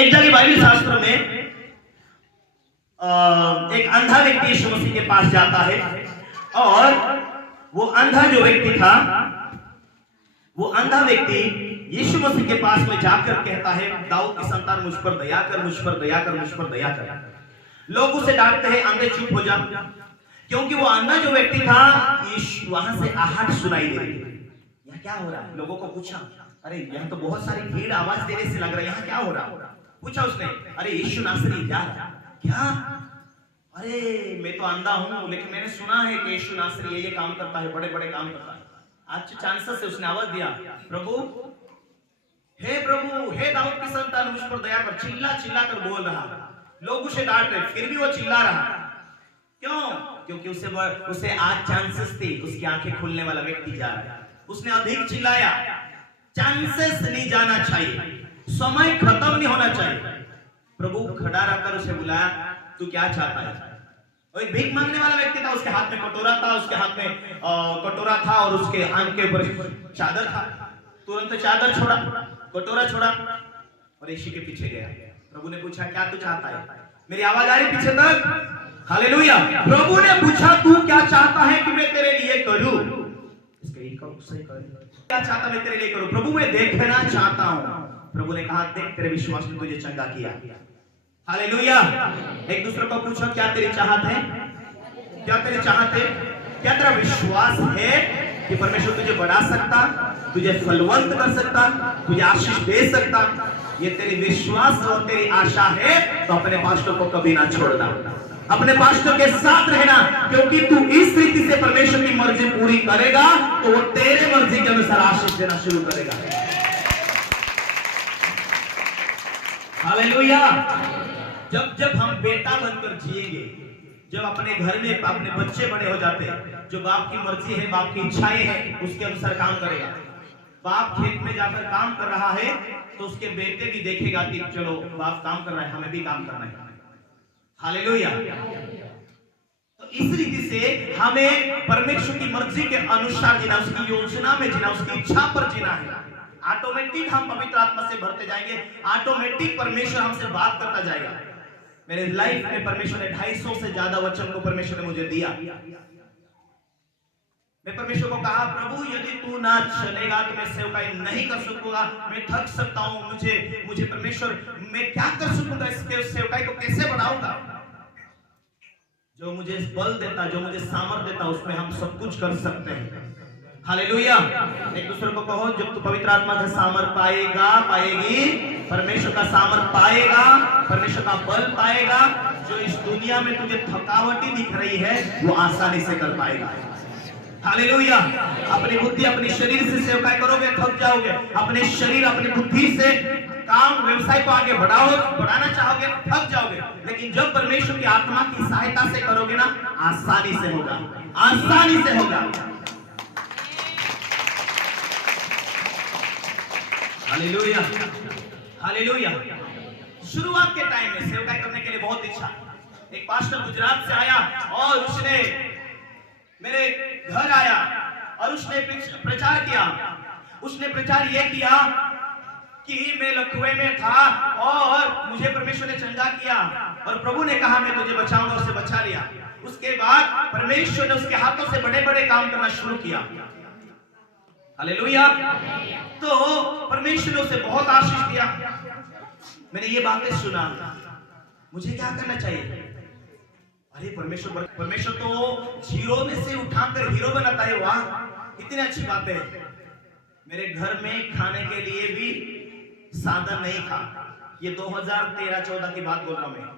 एक जगह बाइबल शास्त्र में एक अंधा व्यक्ति यीशु मसीह के पास जाता है और वो अंधा जो व्यक्ति था, वो अंधा व्यक्ति यीशु मसीह के पास में जाकर कहता है, दाऊद की संतान मुझ पर दया कर, मुझ पर दया कर, मुझ पर दया कर। लोग उसे डांटते हैं, अंधे चुप हो जा, क्योंकि वो अंधा जो व्यक्ति था वहां से आहट सुनाई दे रही है। यहाँ क्या हो रहा है? लोगों को पूछा, अरे यहाँ तो बहुत सारी भीड़ आवाज देने से लग रहा है, यहाँ क्या हो रहा? पूछा उसने, अरे यीशु नासरी क्या? अरे मैं तो अंधा हूं, लेकिन मैंने सुना है कि यीशु नासरी ये काम करता है, बड़े बड़े काम करता है। आज चांसेस से उसने आवाज दिया, प्रभु, हे दाऊद की संतान मुझ पर दया कर। चिल्ला चिल्ला कर बोल रहा, लोग उसे डांट रहे, फिर भी वो चिल्ला रहा। क्यों? क्योंकि उसे आज चांसेस थी, उसकी आंखें खुलने वाला व्यक्ति जा रहा है। उसने अधिक चिल्लाया। चांसेस नहीं जाना चाहिए, समय खत्म नहीं होना चाहिए। प्रभु खड़ा रहकर उसे बुलाया, तू क्या चाहता है? और एक भीख मांगने वाला व्यक्ति था, उसके हाथ में कटोरा था, उसके हाथ में कटोरा था और उसके आंख के ऊपर चादर था। तुरंत चादर छोड़ा, कटोरा छोड़ा और यीशु के पीछे गया। प्रभु ने पूछा, क्या तू चाहता है? मेरी आवाज आ रही पीछे तक? हालेलुया। प्रभु ने पूछा, तू क्या चाहता है कि मैं तेरे लिए करूं? क्या चाहता मैं तेरे लिए करूं? प्रभु मैं देखना चाहता हूं। प्रभु ने कहा, देख तेरे विश्वास ने तुझे चंगा किया। हालेलुया। एक दूसरे को पूछो, क्या तेरी चाहत है? क्या तेरी चाहत है? क्या तेरा विश्वास है कि परमेश्वर तुझे बढ़ा सकता, तुझे फलवंत कर सकता, तुझे आशीष दे सकता? ये तेरी विश्वास और तेरी आशा है तो अपने पास्टर को कभी ना छोड़ना, अपने पास्टर के साथ रहना, क्योंकि तू इस रीति से परमेश्वर की मर्जी पूरी करेगा तो वो तेरे मर्जी के अनुसार आशीष देना शुरू करेगा। हालेलुया। जब हम बेटा बनकर जिएंगे, जब अपने घर में अपने बच्चे बड़े हो जाते हैं, जो बाप की मर्जी है, बाप की इच्छाएं हैं, उसके अनुसार काम करेगा। बाप खेत में जाकर काम कर रहा है तो उसके बेटे भी देखेगा कि चलो बाप काम कर रहा है, हमें भी काम करना है। हालेलुया। तो इस रीति से हमें परमेश्वर की मर्जी के अनुसार जीना, उसकी योजना में जीना, उसकी इच्छा पर जीना है। ऑटोमेटिक हम पवित्र आत्मा से भरते जाएंगे, ऑटोमेटिक परमेश्वर हमसे बात करता जाएगा। मेरे लाइफ में परमेश्वर ने 250 से ज्यादा वचन को परमेश्वर ने मुझे दिया। मैं परमेश्वर को कहा, प्रभु यदि तू ना चलेगा तो मैं सेवकाई नहीं कर सकूंगा, मैं थक सकता हूं, मुझे परमेश्वर मैं क्या कर सकूंगा, इसके सेवकाई को कैसे बढ़ाऊंगा? जो मुझे बल देता, जो मुझे सामर्थ देता, उसमें हम सब कुछ कर सकते हैं। हालेलुया। एक दूसरे को कहो, जब तू पवित्र आत्मा का सामर्थ पाएगी, परमेश्वर का सामर्थ पाएगा, परमेश्वर का बल पाएगा, जो इस दुनिया में तुझे थकावटी दिख रही है वो आसानी से कर पाएगा। हालेलुया। अपनी बुद्धि, अपने शरीर से सेवकाई करोगे, थक जाओगे। अपने शरीर, अपनी बुद्धि से काम, व्यवसाय को आगे बढ़ाना चाहोगे, थक जाओगे। लेकिन जब परमेश्वर की आत्मा की सहायता से करोगे ना, आसानी से होगा, आसानी से होगा। Hallelujah, hallelujah. शुरुआत के टाइम में सेवकाई करने के लिए बहुत इच्छा। एक पास्टर गुजरात से आया और उसने मेरे घर आया और उसने प्रचार किया। उसने प्रचार यह किया कि मैं लखनऊ में था और मुझे परमेश्वर ने चंगा किया और प्रभु ने कहा मैं तुझे बचाऊंगा, उसे बचा लिया। उसके बाद परमेश्वर ने उसके हाथों से बड़े बड़े काम करना शुरू किया। हालेलुया। तो परमेश्वर ने उसे बहुत आशीष दिया। मैंने ये बातें सुना, मुझे क्या करना चाहिए? अरे परमेश्वर तो जीरो में से उठाकर हीरो बनाता है। वाह, कितनी अच्छी बात है। मेरे घर में खाने के लिए भी साधन नहीं था। ये 2013-14 की बात बोल रहा हूं मैं।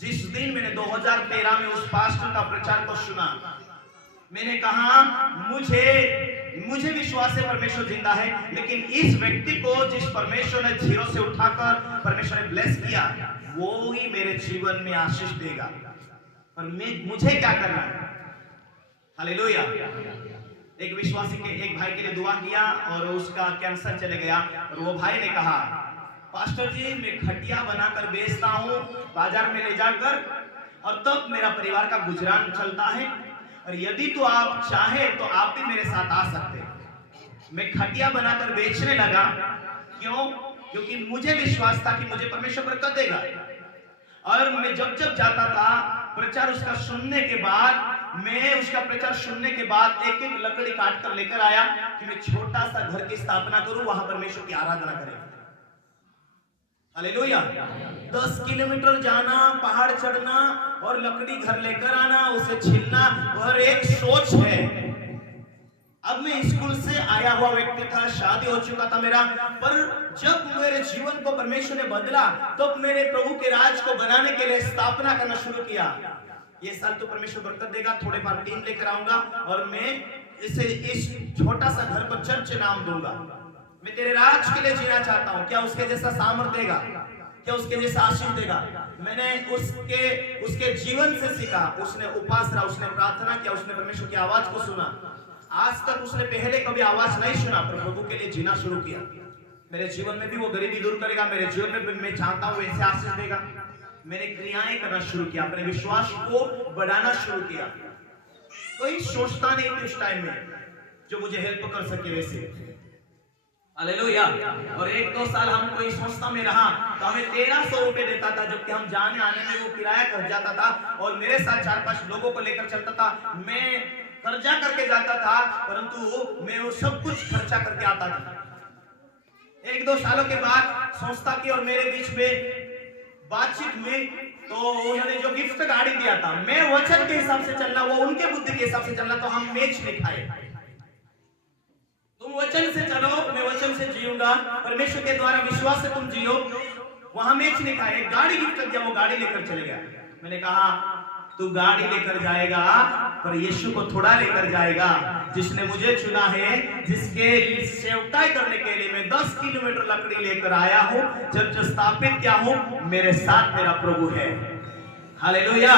जिस दिन मैंने 2013 में उस पास्टर का प्रचार को सुना, मैंने कहा मुझे विश्वास है परमेश्वर जिंदा है, लेकिन इस व्यक्ति को जिस परमेश्वर ने जीरो से उठाकर परमेश्वर ने ब्लेस किया, वो ही मेरे जीवन में आशीष देगा। पर मुझे क्या करना है? हालेलुया। एक विश्वासी के एक भाई के लिए दुआ किया और उसका कैंसर चले गया और वो भाई ने कहा, पास्टर जी मैं खटिया बनाकर बेचता हूँ बाजार में ले जाकर, और तब मेरा परिवार का गुजरान चलता है, और यदि तो आप चाहे तो आप भी मेरे साथ आ सकते हैं। मैं खटिया बनाकर बेचने लगा। क्यों? क्योंकि मुझे विश्वास था कि मुझे परमेश्वर बरकत देगा। और मैं जब जब जाता था प्रचार उसका सुनने के बाद, मैं उसका प्रचार सुनने के बाद एक एक लकड़ी काट कर लेकर आया कि मैं छोटा सा घर की स्थापना करूं, वहां परमेश्वर की आराधना करें। हालेलुया। 10 किलोमीटर जाना, पहाड़ चढ़ना और लकड़ी घर लेकर आना, उसे छीलना, और एक सोच है। अब मैं स्कूल से आया हुआ व्यक्ति था, शादी हो चुका था मेरा, पर जब मेरे जीवन को परमेश्वर ने बदला तो मेरे प्रभु के राज को बनाने के लिए स्थापना करना शुरू किया। ये साल तो परमेश्वर बरकत देगा, थोड़े बार टीम लेकर आऊंगा और मैं इस छोटा सा घर को चर्च नाम दूंगा। मैं तेरे राज के लिए जीना चाहता हूँ। क्या उसके जैसा सामर्थ देगा? क्या उसके जैसा आशीष देगा? मैंने उसके जीवन से सीखा। उसने उपास रहा, उसने प्रार्थना किया, उसने परमेश्वर की आवाज को सुना। आज तक उसने पहले कभी आवाज नहीं सुना, पर प्रभु के लिए जीना शुरू किया। मेरे जीवन में भी वो गरीबी दूर करेगा, मेरे जीवन में भी मैं चाहता हूँ वैसे आशीष देगा। मैंने क्रियाएं करना शुरू किया, अपने विश्वास को बढ़ाना शुरू किया। कोई सोचता नहीं थी उस टाइम में जो मुझे हेल्प कर सके वैसे। हालेलुया। और 1-2 साल हम कोई संस्था में रहा तो हमें 1300 रुपए देता था, जबकि हम जाने आने में वो किराया कर जाता था। और मेरे साथ 4-5 लोगों को लेकर चलता था। मैं कर्जा करके जाता था, परंतु मैं वो सब कुछ खर्चा करके आता था। 1-2 सालों के बाद संस्था की और मेरे बीच में बातचीत हुई, तो उन्होंने जो गिफ्ट गाड़ी दिया था, मैं वचन के हिसाब से चलना, वो उनके बुद्धि के हिसाब से चलना, तो हम मैच नहीं खाए। तुम वचन से चलो, मैं वचन से जीऊंगा, परमेश्वर के द्वारा विश्वास से तुम जियो, वहां मैच नहीं खाए। गाड़ी गिफ्ट दिया, वो गाड़ी लेकर चले गया। मैंने कहा तू गाड़ी लेकर जाएगा पर यीशु को थोड़ा लेकर जाएगा। जिसने मुझे चुना है, जिसके सेवकाई करने के लिए मैं 10 किलोमीटर लकड़ी लेकर आया हूं, चर्च स्थापित किया हूं, मेरे साथ मेरा प्रभु है। हालेलुया।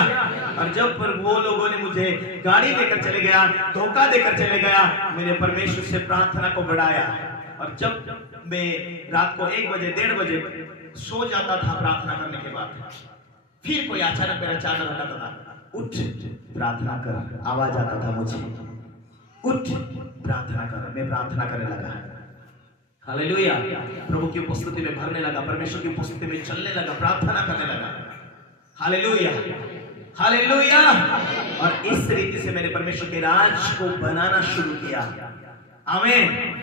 और जब वो लोगों ने मुझे गाड़ी देकर चले गया, धोखा देकर चले गया, मैंने परमेश्वर से प्रार्थना को बढ़ाया। और जब मैं रात को 1 बजे 1:30 बजे सो जाता था प्रार्थना करने के बाद, फिर कोई अचानक मेरा चादर हटाता था, उठ प्रार्थना कर। आवाज आता था मुझे, उठ प्रार्थना कर। मैं प्रार्थना करने लगा। हालेलुया। प्रभु की उपस्थिति में भरने लगा, परमेश्वर की उपस्थिति में चलने लगा, प्रार्थना करने लगा। Hallelujah, hallelujah. और इस रीति से मैंने परमेश्वर के राज को बनाना शुरू किया। आमीन।